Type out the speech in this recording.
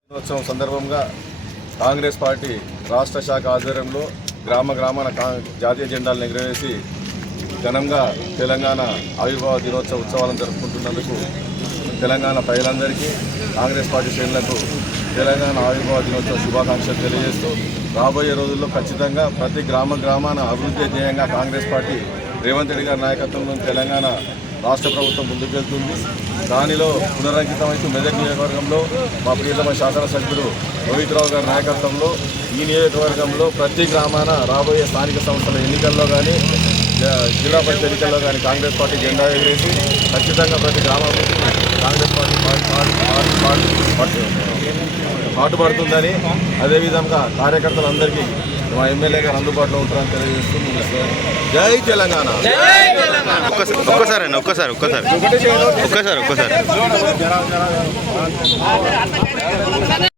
దినోత్సవం సందర్భంగా కాంగ్రెస్ పార్టీ రాష్ట్ర శాఖ ఆధ్వర్యంలో గ్రామాన జాతీయ జెండాలను ఎగురవేసి ఘనంగా తెలంగాణ ఆవిర్భావ దినోత్సవ ఉత్సవాలను జరుపుకుంటున్నందుకు తెలంగాణ ప్రజలందరికీ కాంగ్రెస్ పార్టీ శ్రేణులకు తెలంగాణ ఆవిర్భావ దినోత్సవ శుభాకాంక్షలు తెలియజేస్తూ రాబోయే రోజుల్లో ఖచ్చితంగా ప్రతి గ్రామాన అభివృద్ధి ధ్యేయంగా కాంగ్రెస్ పార్టీ రేవంత్ రెడ్డి గారి నాయకత్వంలో తెలంగాణ రాష్ట్ర ప్రభుత్వం ముందుకు వెళ్తుంది. దానిలో పునరంకితమైతే మెదక్ నియోజకవర్గంలో మా ప్రియతమ శాసనసభ్యుడు రోహిత్ రావు గారి నాయకత్వంలో ఈ నియోజకవర్గంలో ప్రతి గ్రామాన రాబోయే స్థానిక సంస్థల ఎన్నికల్లో కానీ జిల్లా పరిషత్ ఎన్నికల్లో కానీ కాంగ్రెస్ పార్టీ జెండా ఎగరేసి ఖచ్చితంగా ప్రతి గ్రామానికి కాంగ్రెస్ పార్టీ పాటుపడుతుందని, అదేవిధంగా కార్యకర్తలందరికీ మా ఎమ్మెల్యే గారు అందుబాటులో ఉంటారని తెలియజేస్తూ ముగిస్తారు. జై తెలంగాణ. ఒక్కసారి